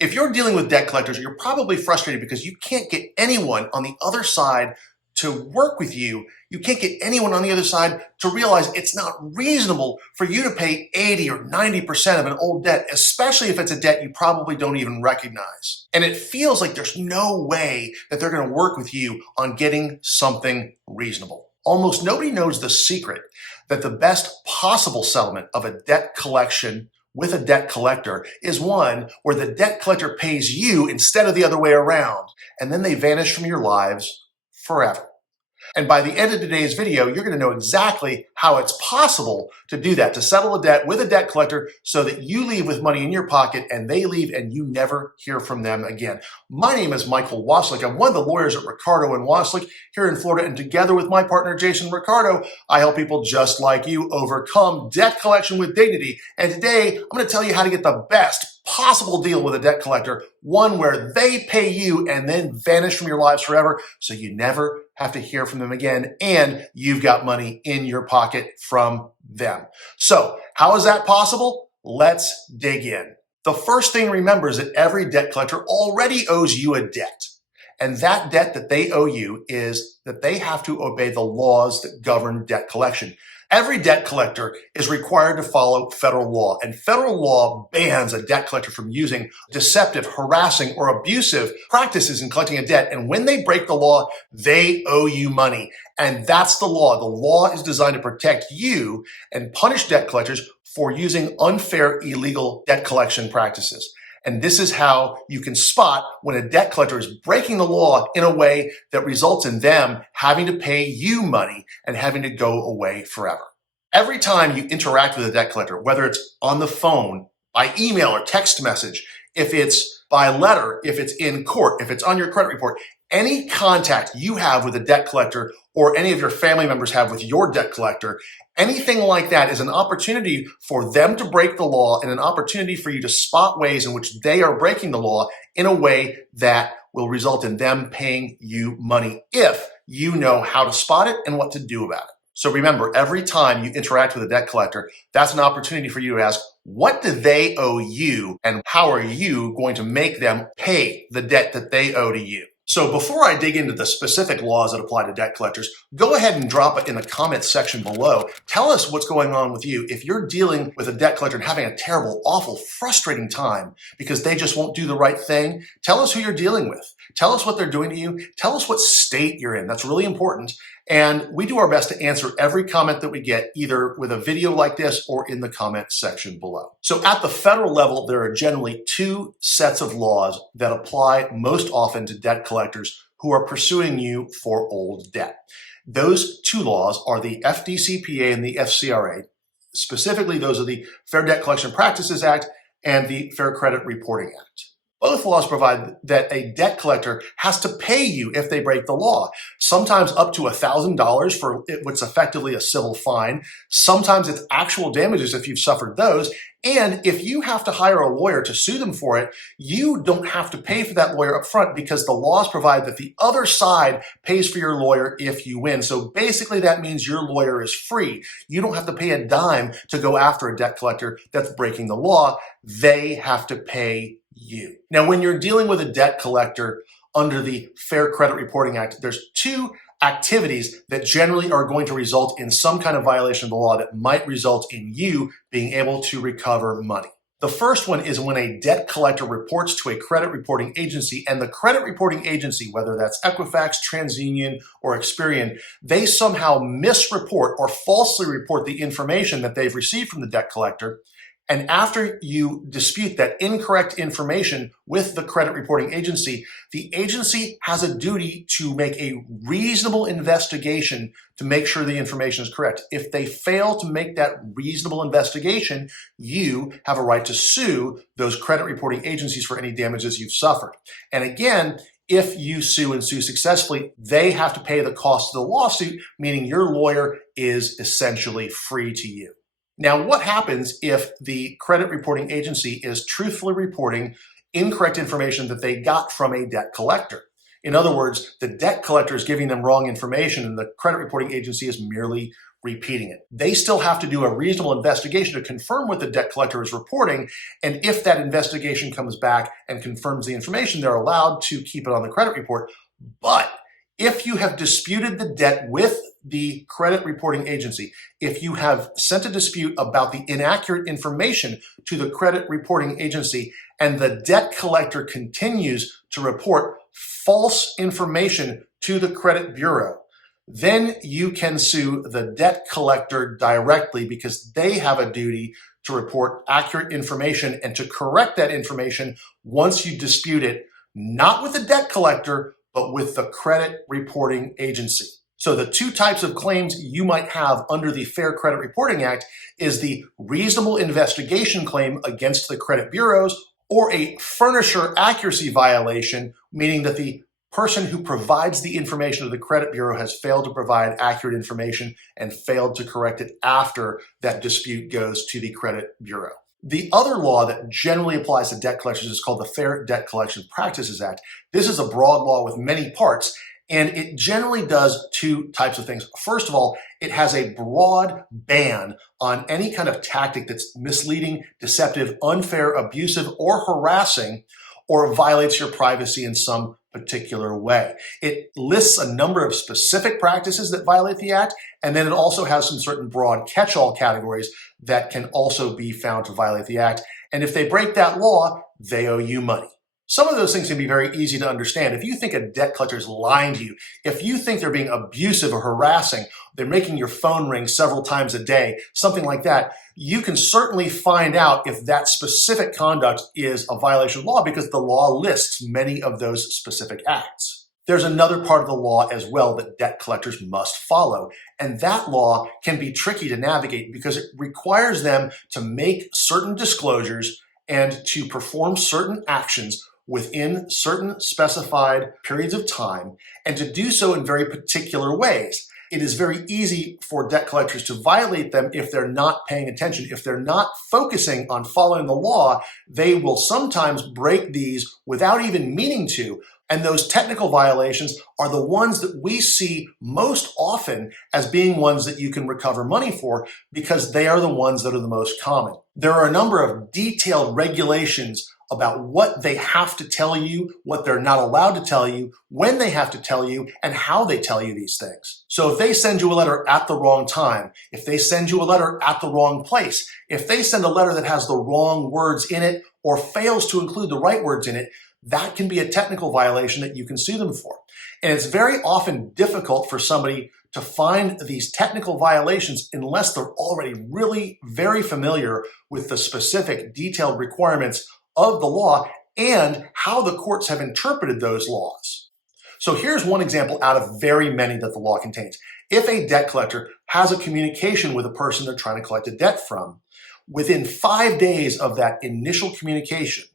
If you're dealing with debt collectors, you're probably frustrated because you can't get anyone on the other side to work with you. You can't get anyone on the other side to realize it's not reasonable for you to pay 80 or 90% of an old debt, especially if it's a debt you probably don't even recognize. And it feels like there's no way that they're going to work with you on getting something reasonable. Almost nobody knows the secret that the best possible settlement of a debt collection with a debt collector is one where the debt collector pays you instead of the other way around, and then they vanish from your lives forever. And by the end of today's video, you're going to know exactly how it's possible to do that, to settle a debt with a debt collector so that you leave with money in your pocket and they leave and you never hear from them again. My name is Michael Waslick. I'm one of the lawyers at Ricardo and Waslick here in Florida, and together with my partner, Jason Ricardo, I help people just like you overcome debt collection with dignity. And today, I'm going to tell you how to get the best possible deal with a debt collector, one where they pay you and then vanish from your lives forever so you never have to hear from them again and you've got money in your pocket from them. So how is that possible? Let's dig in. The first thing to remember is that every debt collector already owes you a debt. And that debt that they owe you is that they have to obey the laws that govern debt collection. Every debt collector is required to follow federal law, and federal law bans a debt collector from using deceptive, harassing, or abusive practices in collecting a debt. And when they break the law, they owe you money. And that's the law. The law is designed to protect you and punish debt collectors for using unfair, illegal debt collection practices. And this is how you can spot when a debt collector is breaking the law in a way that results in them having to pay you money and having to go away forever. Every time you interact with a debt collector, whether it's on the phone, by email or text message, if it's by letter, if it's in court, if it's on your credit report, any contact you have with a debt collector or any of your family members have with your debt collector, anything like that is an opportunity for them to break the law and an opportunity for you to spot ways in which they are breaking the law in a way that will result in them paying you money if you know how to spot it and what to do about it. So remember, every time you interact with a debt collector, that's an opportunity for you to ask, what do they owe you and how are you going to make them pay the debt that they owe to you? So before I dig into the specific laws that apply to debt collectors, go ahead and drop it in the comments section below. Tell us what's going on with you. If you're dealing with a debt collector and having a terrible, awful, frustrating time because they just won't do the right thing, tell us who you're dealing with. Tell us what they're doing to you. Tell us what state you're in. That's really important. And we do our best to answer every comment that we get, either with a video like this or in the comment section below. So at the federal level, there are generally two sets of laws that apply most often to debt collectors who are pursuing you for old debt. Those two laws are the FDCPA and the FCRA. Specifically, those are the Fair Debt Collection Practices Act and the Fair Credit Reporting Act. Both laws provide that a debt collector has to pay you if they break the law, sometimes up to $1,000 for what's effectively a civil fine. Sometimes it's actual damages if you've suffered those. And if you have to hire a lawyer to sue them for it, you don't have to pay for that lawyer up front because the laws provide that the other side pays for your lawyer if you win. So basically that means your lawyer is free. You don't have to pay a dime to go after a debt collector that's breaking the law. They have to pay you. Now, when you're dealing with a debt collector under the Fair Credit Reporting Act, there's two activities that generally are going to result in some kind of violation of the law that might result in you being able to recover money. The first one is when a debt collector reports to a credit reporting agency, and the credit reporting agency, whether that's Equifax, TransUnion, or Experian, they somehow misreport or falsely report the information that they've received from the debt collector. And after you dispute that incorrect information with the credit reporting agency, the agency has a duty to make a reasonable investigation to make sure the information is correct. If they fail to make that reasonable investigation, you have a right to sue those credit reporting agencies for any damages you've suffered. And again, if you sue and sue successfully, they have to pay the cost of the lawsuit, meaning your lawyer is essentially free to you. Now, what happens if the credit reporting agency is truthfully reporting incorrect information that they got from a debt collector? In other words, the debt collector is giving them wrong information and the credit reporting agency is merely repeating it. They still have to do a reasonable investigation to confirm what the debt collector is reporting, and if that investigation comes back and confirms the information, they're allowed to keep it on the credit report. But if you have disputed the debt with the credit reporting agency, if you have sent a dispute about the inaccurate information to the credit reporting agency and the debt collector continues to report false information to the credit bureau, then you can sue the debt collector directly because they have a duty to report accurate information and to correct that information once you dispute it, not with the debt collector, but with the credit reporting agency. So the two types of claims you might have under the Fair Credit Reporting Act is the reasonable investigation claim against the credit bureaus or a furnisher accuracy violation, meaning that the person who provides the information to the credit bureau has failed to provide accurate information and failed to correct it after that dispute goes to the credit bureau. The other law that generally applies to debt collectors is called the Fair Debt Collection Practices Act. This is a broad law with many parts, and it generally does two types of things. First of all, it has a broad ban on any kind of tactic that's misleading, deceptive, unfair, abusive, or harassing, or violates your privacy in some particular way. It lists a number of specific practices that violate the act, and then it also has some certain broad catch-all categories that can also be found to violate the act. And if they break that law, they owe you money. Some of those things can be very easy to understand. If you think a debt collector is lying to you, if you think they're being abusive or harassing, they're making your phone ring several times a day, something like that, you can certainly find out if that specific conduct is a violation of law because the law lists many of those specific acts. There's another part of the law as well that debt collectors must follow, and that law can be tricky to navigate because it requires them to make certain disclosures and to perform certain actions within certain specified periods of time, and to do so in very particular ways. It is very easy for debt collectors to violate them if they're not paying attention. If they're not focusing on following the law, they will sometimes break these without even meaning to. And those technical violations are the ones that we see most often as being ones that you can recover money for because they are the ones that are the most common. There are a number of detailed regulations about what they have to tell you, what they're not allowed to tell you, when they have to tell you, and how they tell you these things. So if they send you a letter at the wrong time, if they send you a letter at the wrong place, if they send a letter that has the wrong words in it or fails to include the right words in it, that can be a technical violation that you can sue them for. And it's very often difficult for somebody to find these technical violations unless they're already really very familiar with the specific detailed requirements of the law and how the courts have interpreted those laws. So here's one example out of very many that the law contains. If a debt collector has a communication with a person they're trying to collect a debt from, within 5 days of that initial communication,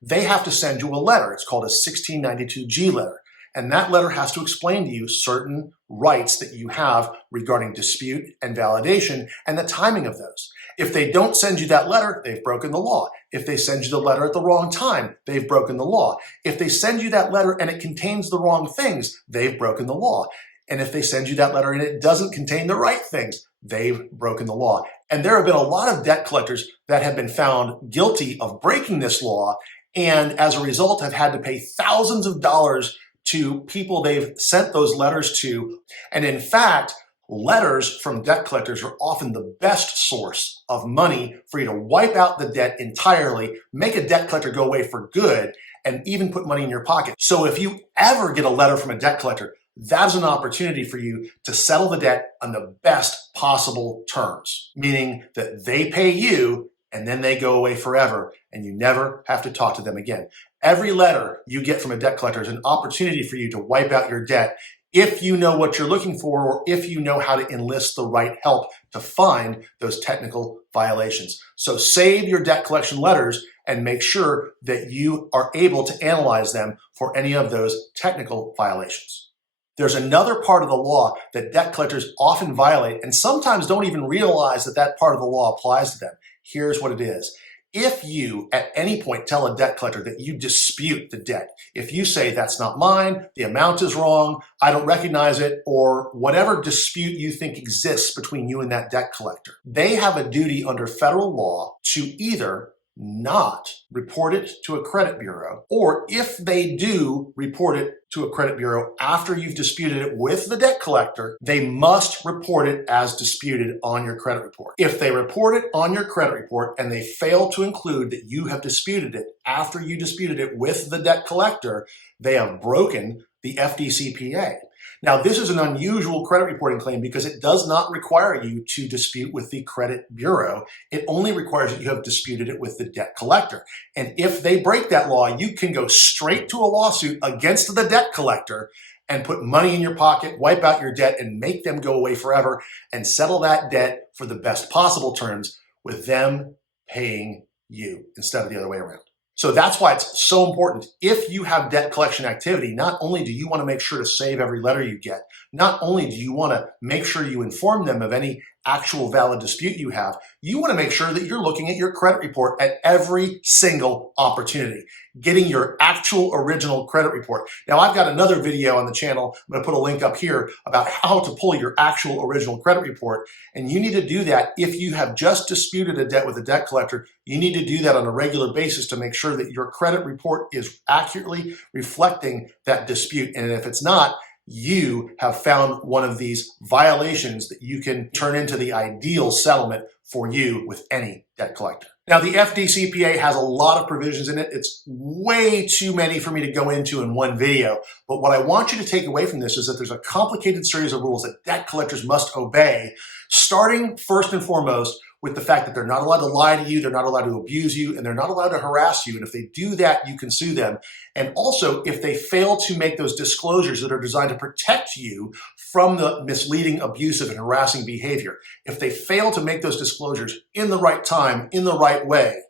they have to send you a letter. It's called a 1692G letter. And that letter has to explain to you certain rights that you have regarding dispute and validation and the timing of those. If they don't send you that letter, they've broken the law. If they send you the letter at the wrong time, they've broken the law. If they send you that letter and it contains the wrong things, they've broken the law. And if they send you that letter and it doesn't contain the right things, they've broken the law. And there have been a lot of debt collectors that have been found guilty of breaking this law and as a result have had to pay thousands of dollars to people they've sent those letters to. And in fact, letters from debt collectors are often the best source of money for you to wipe out the debt entirely, make a debt collector go away for good, and even put money in your pocket. So if you ever get a letter from a debt collector, that's an opportunity for you to settle the debt on the best possible terms, meaning that they pay you and then they go away forever and you never have to talk to them again. Every letter you get from a debt collector is an opportunity for you to wipe out your debt if you know what you're looking for or if you know how to enlist the right help to find those technical violations. So save your debt collection letters and make sure that you are able to analyze them for any of those technical violations. There's another part of the law that debt collectors often violate and sometimes don't even realize that that part of the law applies to them. Here's what it is. If you at any point tell a debt collector that you dispute the debt, if you say that's not mine, the amount is wrong, I don't recognize it, or whatever dispute you think exists between you and that debt collector, they have a duty under federal law to either not report it to a credit bureau, or if they do report it to a credit bureau after you've disputed it with the debt collector, they must report it as disputed on your credit report. If they report it on your credit report and they fail to include that you have disputed it after you disputed it with the debt collector, they have broken the FDCPA. Now, this is an unusual credit reporting claim because it does not require you to dispute with the credit bureau. It only requires that you have disputed it with the debt collector. And if they break that law, you can go straight to a lawsuit against the debt collector and put money in your pocket, wipe out your debt, and make them go away forever and settle that debt for the best possible terms with them paying you instead of the other way around. So that's why it's so important. If you have debt collection activity, not only do you want to make sure to save every letter you get, not only do you want to make sure you inform them of any actual valid dispute you have, you want to make sure that you're looking at your credit report at every single opportunity, getting your actual original credit report. Now, I've got another video on the channel. I'm going to put a link up here about how to pull your actual original credit report. And you need to do that if you have just disputed a debt with a debt collector. You need to do that on a regular basis to make sure that your credit report is accurately reflecting that dispute. And if it's not, you have found one of these violations that you can turn into the ideal settlement for you with any debt collector. Now, the FDCPA has a lot of provisions in it. It's way too many for me to go into in one video. But what I want you to take away from this is that there's a complicated series of rules that debt collectors must obey, starting first and foremost with the fact that they're not allowed to lie to you, they're not allowed to abuse you, and they're not allowed to harass you. And if they do that, you can sue them. And also, if they fail to make those disclosures that are designed to protect you from the misleading, abusive, and harassing behavior, if they fail to make those disclosures in the right time, in the right way,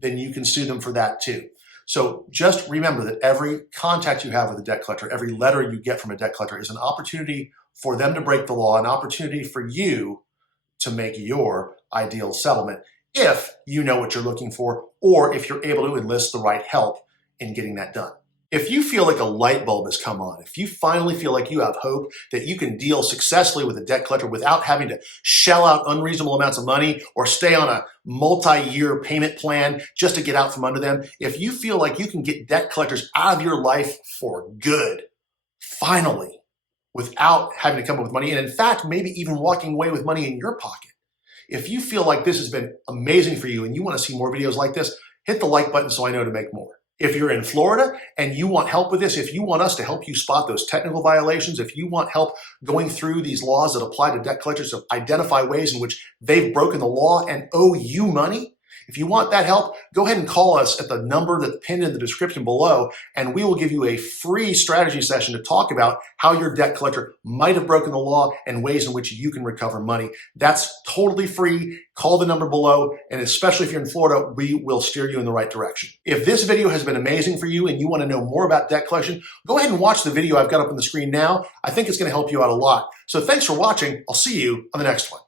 then you can sue them for that too. So just remember that every contact you have with a debt collector, every letter you get from a debt collector is an opportunity for them to break the law, an opportunity for you to make your ideal settlement if you know what you're looking for, or if you're able to enlist the right help in getting that done. If you feel like a light bulb has come on, if you finally feel like you have hope that you can deal successfully with a debt collector without having to shell out unreasonable amounts of money or stay on a multi-year payment plan just to get out from under them, if you feel like you can get debt collectors out of your life for good, finally, without having to come up with money, and in fact, maybe even walking away with money in your pocket. If you feel like this has been amazing for you and you want to see more videos like this, hit the like button so I know to make more. If you're in Florida and you want help with this, if you want us to help you spot those technical violations, if you want help going through these laws that apply to debt collectors to identify ways in which they've broken the law and owe you money, if you want that help, go ahead and call us at the number that's pinned in the description below, and we will give you a free strategy session to talk about how your debt collector might have broken the law and ways in which you can recover money. That's totally free. Call the number below, and especially if you're in Florida, we will steer you in the right direction. If this video has been amazing for you and you want to know more about debt collection, go ahead and watch the video I've got up on the screen now. I think it's going to help you out a lot. So thanks for watching. I'll see you on the next one.